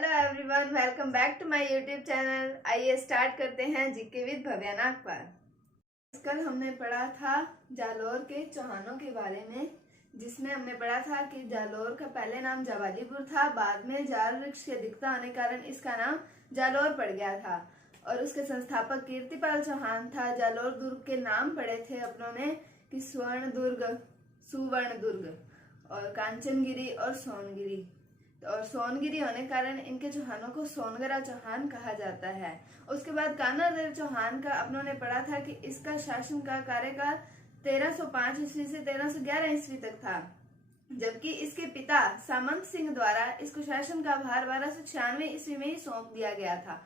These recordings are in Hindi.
Hello everyone, welcome back to my YouTube channel. आइए स्टार्ट करते हैं जीके विद भव्या नागपाल। कल हमने पढ़ा था जालोर के चौहानों के बारे में, जिसमें हमने पढ़ा था कि जालोर का पहले नाम जवालीपुर था, बाद में जाल वृक्ष के दिखता होने कारण इसका नाम जालोर पड़ गया था। और उसके संस्थापक कीर्तिपाल चौहान था। जालोर दुर्ग के नाम पड़े थे अपनों ने कि स्वर्ण दुर्ग, सुवर्ण दुर्ग और कांचनगिरी और सोनगिरी। और सोनगिरी होने कारण इनके चौहानों को सोनगरा चौहान कहा जाता है। उसके बाद कान्हादेव चौहान का अपनों ने पढ़ा था कि इसका शासन का कार्यकाल 1305 ईस्वी से 1311 ईस्वी तक था, जबकि इसके पिता सामंत सिंह द्वारा इसको शासन का भार 1296 ईस्वी में ही सौंप दिया गया था।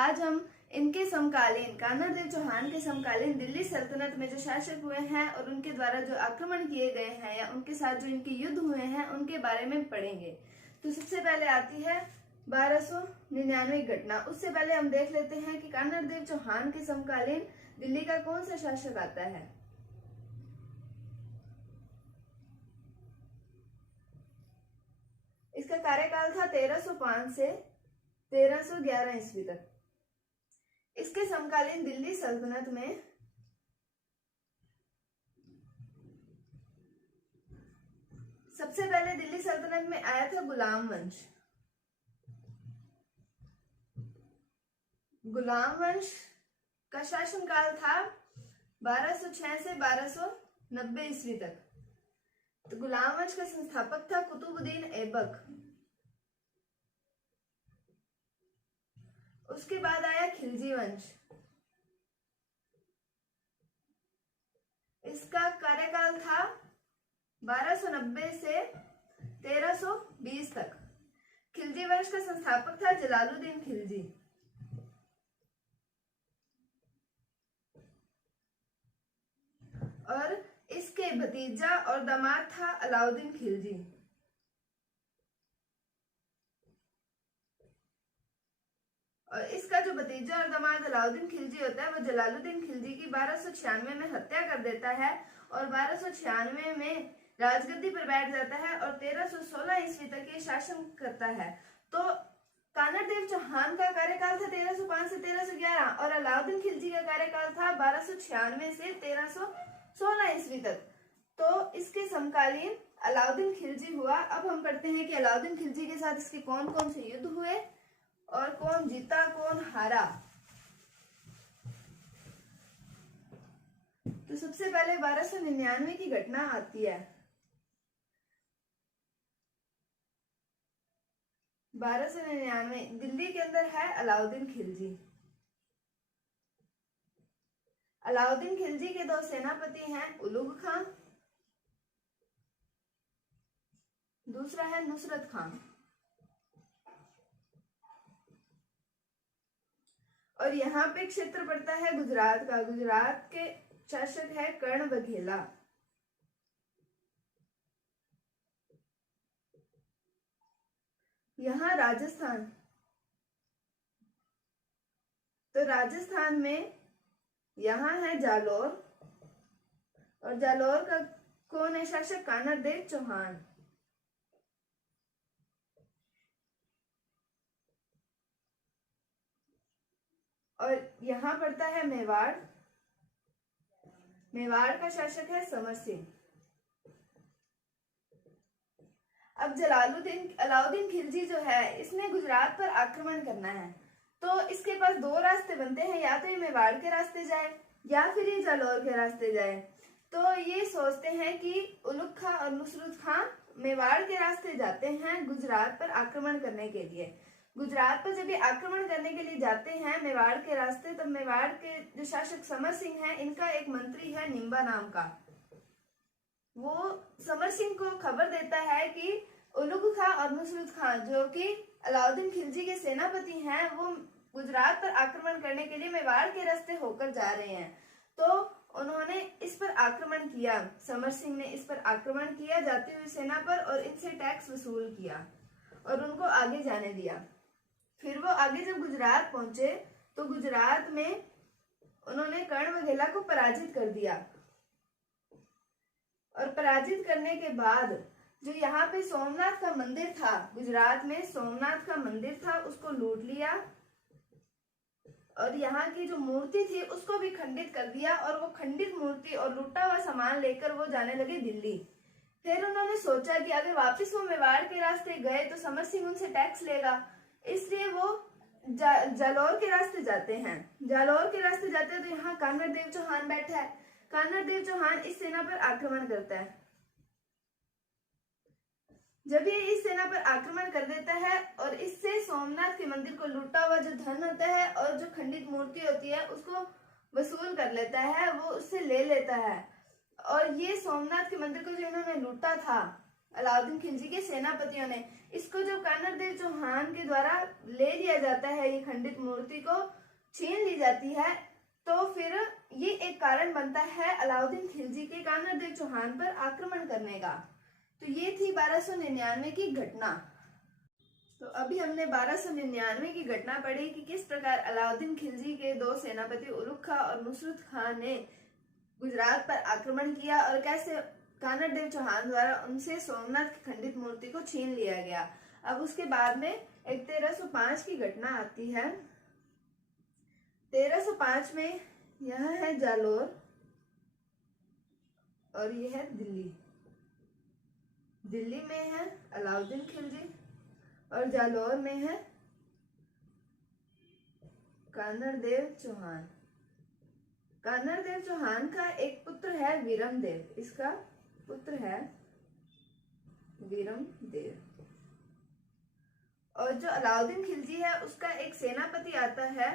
आज हम इनके समकालीन कान्हादेव चौहान के समकालीन दिल्ली सल्तनत में जो शासक हुए हैं और उनके द्वारा जो आक्रमण किए गए हैं या उनके साथ जो इनके युद्ध हुए हैं उनके बारे में पढ़ेंगे। तो सबसे पहले आती है 1299 घटना। उससे पहले हम देख लेते हैं कि कान्हादेव चौहान के समकालीन दिल्ली का कौन सा शासक आता है। इसका कार्यकाल था 1305 से 1311 ईस्वी तक। इसके समकालीन दिल्ली सल्तनत में सबसे पहले दिल्ली सल्तनत में आया था गुलाम वंश। गुलाम वंश का शासनकाल था 1206 से 1290 ईस्वी तक। तो गुलाम वंश का संस्थापक था कुतुबुद्दीन ऐबक। उसके बाद आया खिलजी वंश। इसका कार्यकाल था 1290 से 1320 तक। खिलजी वंश का संस्थापक था जलालुद्दीन खिलजी। और इसके भतीजा और दामाद था अलाउद्दीन खिलजी। और इसका जो भतीजा और दामाद अलाउद्दीन खिलजी होता है वो जलालुद्दीन खिलजी की 1296 में हत्या कर देता है और 1296 में राजगद्दी पर बैठ जाता है और 1316 ईस्वी तक ये शासन करता है। तो कान्हादेव चौहान का कार्यकाल था 1305 से 1311 और अलाउद्दीन खिलजी का कार्यकाल था 1296 से 1316 ईस्वी तक। तो इसके समकालीन अलाउद्दीन खिलजी हुआ। अब हम पढ़ते हैं कि अलाउद्दीन खिलजी के साथ इसके कौन कौन से युद्ध हुए और कौन जीता कौन हारा। तो सबसे पहले 1299 की घटना आती है। 1299 दिल्ली के अंदर है अलाउद्दीन खिलजी। अलाउद्दीन खिलजी के दो सेनापति हैं, उलुग खां, दूसरा है नुसरत खां। और यहाँ पे क्षेत्र पड़ता है गुजरात का। गुजरात के शासक है कर्ण बघेला। यहाँ राजस्थान, तो राजस्थान में यहाँ है जालोर और जालोर का कौन है शासक? कान्हादेव चौहान। और यहाँ पड़ता है मेवाड़। मेवाड़ का शासक है समर सिंह। अब अलाउद्दीन खिलजी जो है इसने गुजरात पर आक्रमण करना है, तो इसके पास दो रास्ते बनते हैं, या तो ये मेवाड़ के रास्ते जाए या फिर ये जालोर के रास्ते जाए। तो ये सोचते हैं कि उलुग खां और नुसरत खां मेवाड़ के रास्ते जाते हैं गुजरात पर आक्रमण करने के लिए। गुजरात पर जब ये आक्रमण करने के लिए जाते हैं मेवाड़ के रास्ते, तब मेवाड़ के जो शासक समर सिंह है, इनका एक मंत्री है निम्बा नाम का। वो समर सिंह को खबर देता है कि उलुग खां और नुसरत खां जो कि अलाउद्दीन खिलजी के सेनापति हैं, वो गुजरात पर आक्रमण करने के लिए मेवाड़ के रास्ते होकर जा रहे हैं। तो उन्होंने इस पर आक्रमण किया। समर सिंह ने इस पर आक्रमण किया जाती हुई सेना पर और इनसे टैक्स वसूल किया और उनको आगे जाने दिया। फिर वो आगे जब गुजरात पहुंचे तो गुजरात में उन्होंने कर्ण बघेला को पराजित कर दिया। और पराजित करने के बाद जो यहाँ पे सोमनाथ का मंदिर था, गुजरात में सोमनाथ का मंदिर था, उसको लूट लिया और यहाँ की जो मूर्ति थी उसको भी खंडित कर दिया और वो खंडित मूर्ति और लूटा हुआ सामान लेकर वो जाने लगे दिल्ली। फिर उन्होंने सोचा कि अगर वापस वो मेवाड़ के रास्ते गए तो समर सिंह उनसे टैक्स लेगा, इसलिए वो जालौर के रास्ते जाते हैं। जालौर के रास्ते जाते हैं तो यहाँ कान्हड़ देव चौहान बैठा है। कान्हड़ देव चौहान इस सेना पर आक्रमण करता है। जब ये इस सेना पर आक्रमण कर देता है और इससे सोमनाथ के मंदिर को लूटा हुआ जो धन होता है और जो खंडित मूर्ति होती है उसको वसूल कर लेता है, वो उससे ले लेता है। और ये सोमनाथ के मंदिर को जो इन्होंने लूटा था अलाउद्दीन खिलजी के सेनापतियों ने, इसको जब कान्हड़ देव चौहान के द्वारा ले लिया जाता है, ये खंडित मूर्ति को छीन ली जाती है, तो फिर ये एक कारण बनता है अलाउद्दीन खिलजी के कान्हड़ देव चौहान पर आक्रमण करने का। तो ये थी 1299 की घटना। तो अभी हमने 1299 की घटना पढ़ी कि किस प्रकार अलाउद्दीन खिलजी के दो सेनापति उलुग खां और नुसरत खां ने गुजरात पर आक्रमण किया और कैसे कान्हड़ देव चौहान द्वारा उनसे सोमनाथ की खंडित मूर्ति को छीन लिया गया। अब उसके बाद में एक 1305 की घटना आती है। 1305 में यह है जालौर और यह है दिल्ली। दिल्ली में है अलाउद्दीन खिलजी और जालौर में है कान्हड़ देव चौहान। कान्हड़ देव चौहान का एक पुत्र है वीरम देव, इसका पुत्र है वीरम देव। और जो अलाउद्दीन खिलजी है उसका एक सेनापति आता है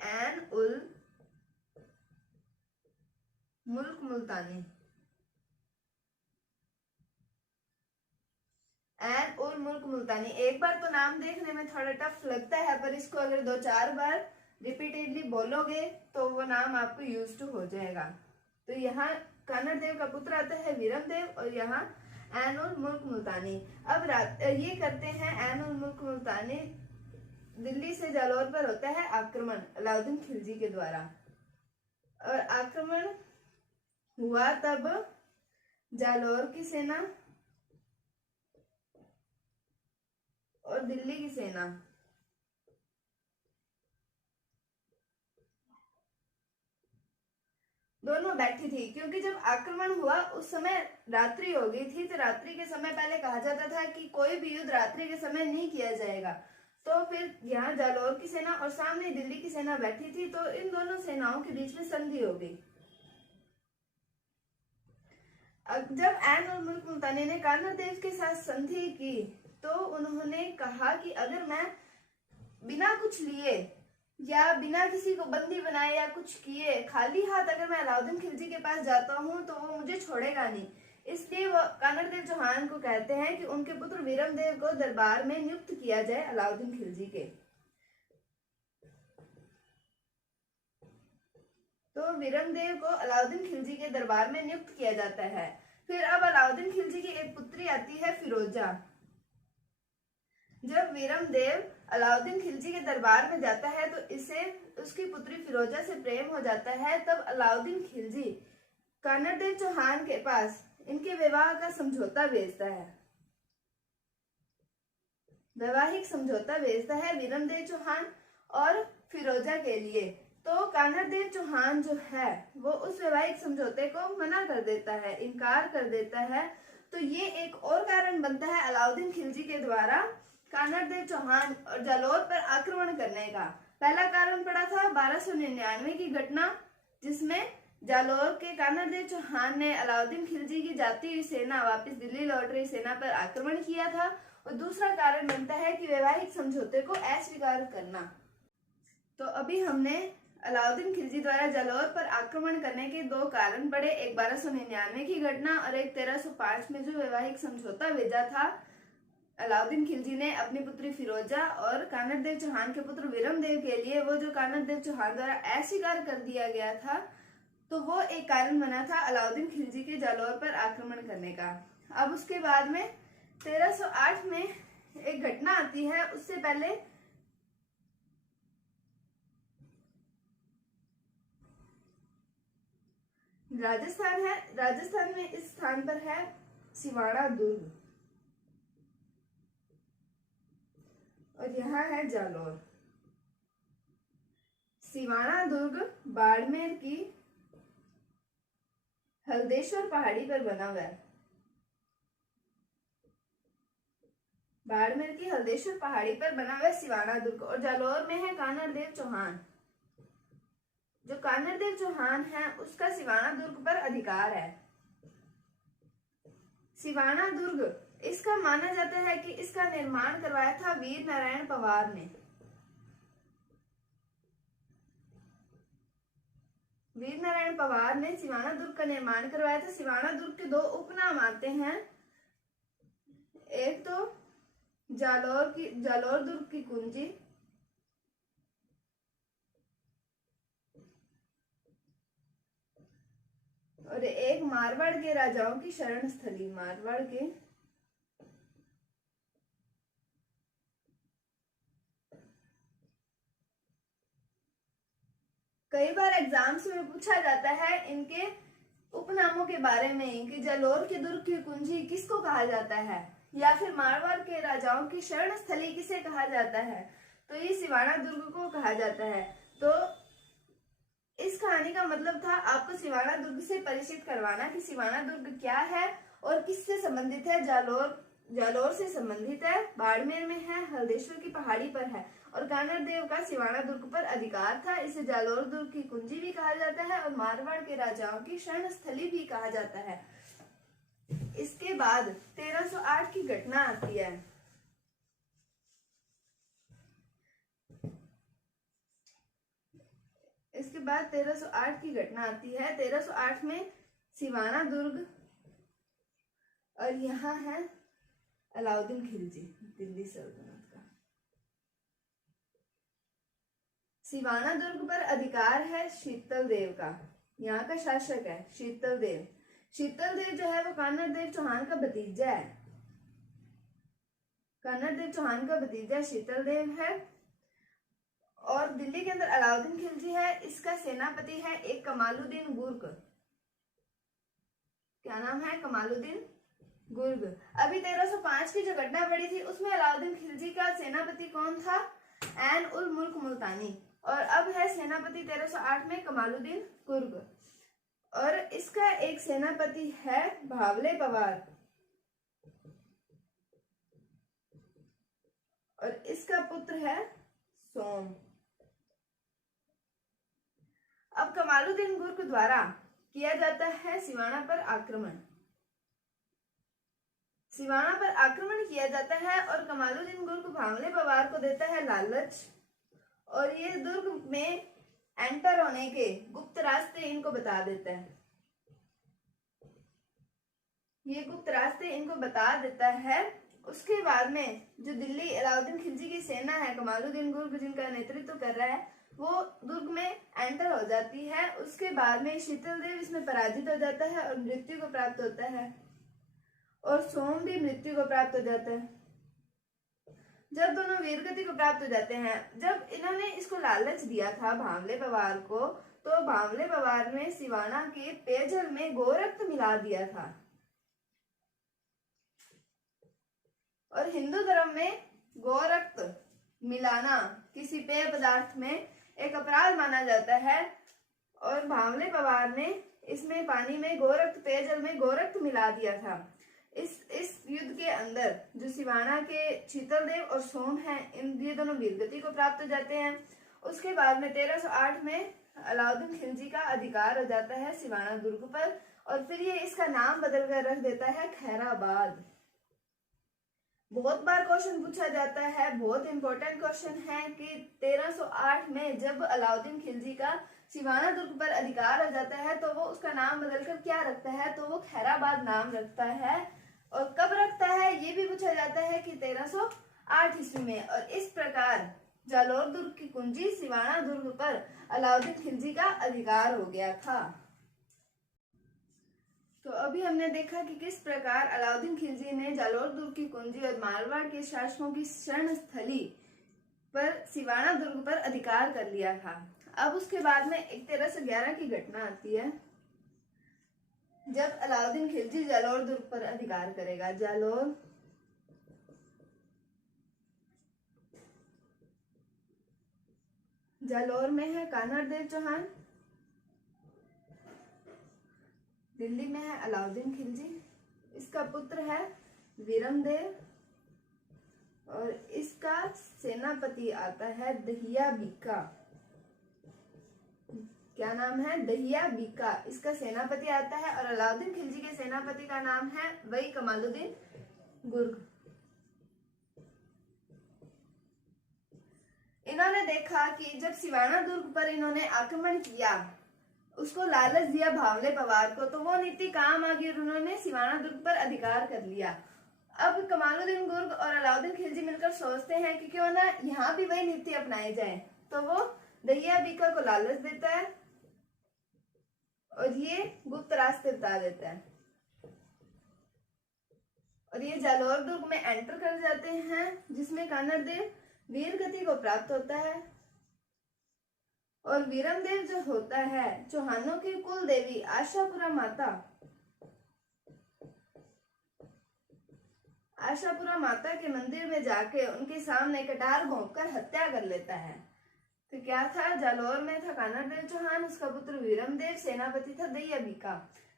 ऐन उल मुल्क मुल्तानी। ऐन उल मुल्क मुल्तानी, एक बार तो नाम देखने में थोड़ा टफ लगता है, पर इसको अगर 2-4 बार रिपीटेडली बोलोगे तो वो नाम आपको यूज टू हो जाएगा। तो यहाँ कान्हड़ देव का पुत्र आता है वीरम देव और यहाँ ऐन उल मुल्क मुल्तानी। अब ये करते हैं ऐन उल मुल्क मुल्तानी, दिल्ली से जालौर पर होता है आक्रमण अलाउद्दीन खिलजी के द्वारा। और आक्रमण हुआ तब जालौर की सेना और दिल्ली की सेना दोनों बैठी थी, क्योंकि जब आक्रमण हुआ उस समय रात्रि हो गई थी। तो रात्रि के समय पहले कहा जाता था कि कोई भी युद्ध रात्रि के समय नहीं किया जाएगा। तो फिर यहाँ जालौर की सेना और सामने दिल्ली की सेना बैठी थी, तो इन दोनों सेनाओं के बीच में संधि हो गई। जब ऐन उल मुल्क मुल्तानी ने कान्हड़ देव के साथ संधि की तो उन्होंने कहा कि अगर मैं बिना कुछ लिए या बिना किसी को बंदी बनाए या कुछ किए खाली हाथ अगर मैं अलाउद्दीन खिलजी के पास जाता हूँ तो वो मुझे छोड़ेगा नहीं। इसलिए वो कान्हड़ देव चौहान को कहते हैं कि उनके पुत्र वीरम देव को दरबार में नियुक्त किया जाए अलाउद्दीन खिलजी के। तो वीरम देव को अलाउद्दीन खिलजी के दरबार में नियुक्त किया जाता है। फिर अब अलाउद्दीन खिलजी की एक पुत्री आती है फिरोजा। जब वीरम देव अलाउद्दीन खिलजी के दरबार में जाता है तो इसे उसकी पुत्री फिरोजा से प्रेम हो जाता है। तब अलाउद्दीन खिलजी कान्हड़ देव चौहान के पास इनके विवाह का समझौता भेजता है, वैवाहिक समझौता भेजता है वीरम देव चौहान और फिरोजा के लिए। तो कान्हड़ देव चौहान जो है वो उस वैवाहिक समझौते को मना कर देता है, इनकार कर देता है। तो ये एक और कारण बनता है अलाउद्दीन खिलजी के द्वारा कान्हड़ देव चौहान और जालौर पर आक्रमण करने का। पहला कारण पड़ा था 1299 की घटना, जिसमें जालौर के कान्हड़ देव चौहान ने अलाउद्दीन खिलजी की जाती हुई सेना वापस दिल्ली लौट रही सेना पर आक्रमण किया था। और दूसरा कारण बनता है कि वैवाहिक समझौते को अस्वीकार करना। तो अभी हमने अलाउद्दीन खिलजी द्वारा जालौर पर आक्रमण करने के दो कारण पढ़े, एक 1299 की घटना और एक 1305 में जो वैवाहिक समझौता भेजा था अलाउद्दीन खिलजी ने अपनी पुत्री फिरोजा और कान्हड़ देव चौहान के पुत्र वीरम देव के लिए, वो जो कान्हड़ देव चौहान द्वारा अस्वीकार कर दिया गया था, तो वो एक कारण बना था अलाउद्दीन खिलजी के जालौर पर आक्रमण करने का। अब उसके बाद में 1308 में एक घटना आती है। उससे पहले राजस्थान है। राजस्थान में इस स्थान पर है सिवाना दुर्ग और यहाँ है जालोर। सिवाना दुर्ग बाड़मेर की हल्देश्वर पहाड़ी पर बना हुआ है। बाड़मेर की हल्देश्वर पहाड़ी पर बना हुआ है सिवाना दुर्ग। और जालोर में है कानड़देव चौहान। जो कानड़देव चौहान है उसका सिवाना दुर्ग पर अधिकार है। सिवाना दुर्ग इसका माना जाता है कि इसका निर्माण करवाया था वीर नारायण पवार ने। वीर नारायण पवार ने सिवाना दुर्ग का निर्माण करवाया था। सिवाना दुर्ग के दो उपनाम आते हैं, एक तो जालोर दुर्ग की कुंजी और एक मारवाड़ के राजाओं की शरण स्थली। मारवाड़ के कई बार एग्जाम्स में पूछा जाता है इनके उपनामों के बारे में कि जालोर के दुर्ग की कुंजी किसको कहा जाता है या फिर मारवाड़ के राजाओं की शरण स्थली किसे कहा जाता है, तो ये सिवाना दुर्ग को कहा जाता है। तो इस कहानी का मतलब था आपको सिवाना दुर्ग से परिचित करवाना कि सिवाना दुर्ग क्या है और किससे संबंधित है। जालोर से संबंधित है, बाड़मेर में है, हल्देश्वर की पहाड़ी पर है और कानड़देव का सिवाना दुर्ग पर अधिकार था। इसे जालोर दुर्ग की कुंजी भी कहा जाता है और मारवाड़ के राजाओं की शरण स्थली भी कहा जाता है। इसके बाद 1308 की घटना आती है। इसके बाद 1308 की घटना आती है। 1308 में सिवाना दुर्ग और यहाँ है अलाउद्दीन खिलजी, दिल्ली सल्तनत का। सिवाना दुर्ग पर अधिकार है शीतल देव का। यहाँ का शासक है शीतल देव। शीतल देव जो है वो कानड़देव चौहान का भतीजा है। कानड़देव चौहान का भतीजा शीतल देव है। और दिल्ली के अंदर अलाउद्दीन खिलजी है, इसका सेनापति है एक कमालुद्दीन गुर्ग। क्या नाम है? कमालुद्दीन गुर्ग। अभी 1305 की जो घटना बढ़ी थी उसमें अलाउद्दीन खिलजी का सेनापति कौन था? ऐन उल मुल्क मुल्तानी। और अब है सेनापति 1308 में कमालुद्दीन गुर्ग और इसका एक सेनापति है भावले पवार और इसका पुत्र है सोम। अब कमालुद्दीन गुर्ग द्वारा किया जाता है सिवाना पर आक्रमण। सिवाना पर आक्रमण किया जाता है और कमालुद्दीन गुर्ग भावले पवार को देता है लालच और ये दुर्ग में एंटर होने के गुप्त रास्ते इनको बता देता है। ये गुप्त रास्ते इनको बता देता है। उसके बाद में जो दिल्ली अलाउद्दीन खिलजी की सेना है, कमालुद्दीन गुर्ग जिनका नेतृत्व कर रहा है, वो दुर्ग में एंटर हो जाती है। उसके बाद में शीतल देव इसमें पराजित हो जाता है और मृत्यु को प्राप्त होता है और सोम भी मृत्यु को प्राप्त हो जाता है। जब दोनों वीरगति को प्राप्त हो जाते हैं, जब इन्होंने इसको लालच दिया था भावले पवार को, तो भावले पवार ने सिवाना के पेयजल में गोरक्त मिला दिया था और हिंदू धर्म में गोरक्त मिलाना किसी पेय पदार्थ में एक अपराध माना जाता है और भावले पवार ने इसमें पानी में गोरक्त, पेयजल में गोरक्त मिला दिया था। इस युद्ध के अंदर जो सिवाना के शीतल देव और सोम हैं, ये दोनों वीरगति को प्राप्त हो जाते हैं। उसके बाद में 1308 में अलाउद्दीन खिलजी का अधिकार हो जाता है सिवाना दुर्ग पर और फिर ये इसका नाम बदल कर रख देता है खैराबाद। बहुत बार क्वेश्चन पूछा जाता है, बहुत इंपॉर्टेंट क्वेश्चन है कि 1308 में जब अलाउद्दीन खिलजी का सिवाना दुर्ग पर अधिकार हो जाता है तो वो उसका नाम बदलकर क्या रखता है? तो वो खैराबाद नाम रखता है। और कब रखता है ये भी पूछा जाता है कि 1308 ईस्वी में। और इस प्रकार जालोर दुर्ग की कुंजी सिवाना दुर्ग पर अलाउद्दीन खिलजी का अधिकार हो गया था। तो अभी हमने देखा कि किस प्रकार अलाउद्दीन खिलजी ने जालोर दुर्ग की कुंजी और मारवाड़ के शासकों की शरण स्थली पर सिवाना दुर्ग पर अधिकार कर लिया था। अब उसके बाद में 1311 की घटना आती है। जब अलाउद्दीन खिलजी जालौर दुर्ग पर अधिकार करेगा। जालौर में है कान्हड़ देव चौहान, दिल्ली में है अलाउद्दीन खिलजी, इसका पुत्र है वीरमदेव और इसका सेनापति आता है दहिया बीका। क्या नाम है? दहिया बीका, इसका सेनापति आता है। और अलाउद्दीन खिलजी के सेनापति का नाम है वही कमालुद्दीन गुर्ग। इन्होंने देखा कि जब सिवाना दुर्ग पर इन्होंने आक्रमण किया, उसको लालच दिया भावले पवार को, तो वो नीति काम आ गई और उन्होंने सिवाना दुर्ग पर अधिकार कर लिया। अब कमालुद्दीन गुर्ग और अलाउद्दीन खिलजी मिलकर सोचते हैं कि क्यों ना यहाँ भी वही नीति अपनाई जाए। तो वो दहिया बीका को लालच देता है और ये गुप्त रास्ते बता देता है और ये जालौर दुर्ग में एंटर कर जाते हैं, जिसमें कान्हड़ देव वीर गति को प्राप्त होता है। और वीरमदेव जो होता है चौहानों की कुल देवी आशापुरा माता के मंदिर में जाके उनके सामने कटार घोंपकर हत्या कर लेता है। तो क्या था? जालौर में था कान्हड़ देव चौहान, उसका पुत्र वीरमदेव, सेनापति था दहिया बीका।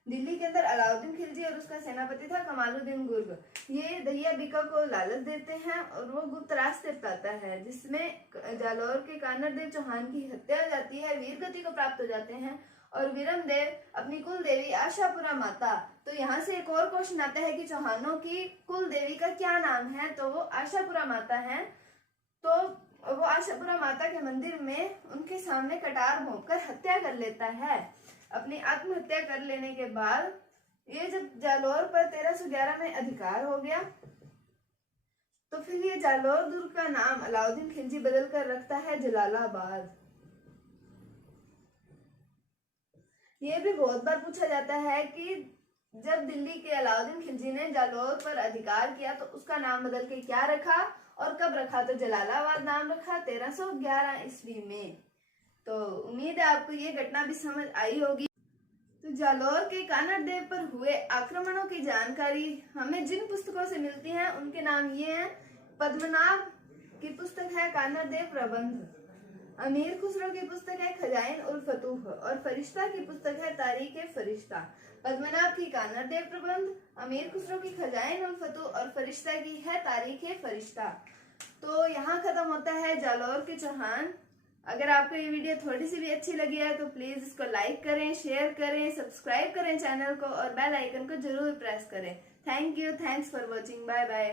दिल्ली के अंदर अलाउद्दीन खिलजी और उसका सेनापति था कमालुद्दीन गुर्ग। ये दहिया बीका को लालच देते हैं और वो गुप्त रास्ते बताता है, जिसमें जालौर के कान्हड़ देव चौहान की हत्या हो जाती है, वीरगति को प्राप्त हो जाते हैं और वीरमदेव अपनी कुल देवी आशापुरा माता। तो यहाँ से एक और क्वेश्चन आता है कि चौहानों की कुल देवी का क्या नाम है? तो वो आशापुरा माता है। तो वो आशापुरा माता के मंदिर में उनके सामने कटार घोंपकर हत्या कर लेता है। अपनी आत्महत्या कर लेने के बाद ये जब जालौर पर 1311 में अधिकार हो गया, तो फिर ये जालौर दुर्ग का नाम अलाउद्दीन खिलजी बदल कर रखता है जलालाबाद। ये भी बहुत बार पूछा जाता है कि जब दिल्ली के अलाउद्दीन खिलजी ने जालौर पर अधिकार किया तो उसका नाम बदल के क्या रखा और कब रखा? तो जलालाबाद नाम रखा 1311 ईस्वी में। तो उम्मीद है आपको ये घटना भी समझ आई होगी। तो जालौर के कान्हड़ देव पर हुए आक्रमणों की जानकारी हमें जिन पुस्तकों से मिलती है उनके नाम ये हैं। पद्मनाभ की पुस्तक है कान्हड़ देव प्रबंध, अमीर खुसरो की पुस्तक है खजाइन उल फतूह और फरिश्ता की पुस्तक है तारीख फरिश्ता। पद्मनाभ की कान्हड़ देव प्रबंध, अमीर खुसरो की खजाइन उल फतूह और फरिश्ता की है तारीख फरिश्ता। तो यहाँ खत्म होता है जालौर के चौहान। अगर आपको ये वीडियो थोड़ी सी भी अच्छी लगी है तो प्लीज इसको लाइक करें, शेयर करें, सब्सक्राइब करें चैनल को और बेल आइकन को जरूर प्रेस करें। Thank you, thanks for watching, bye bye.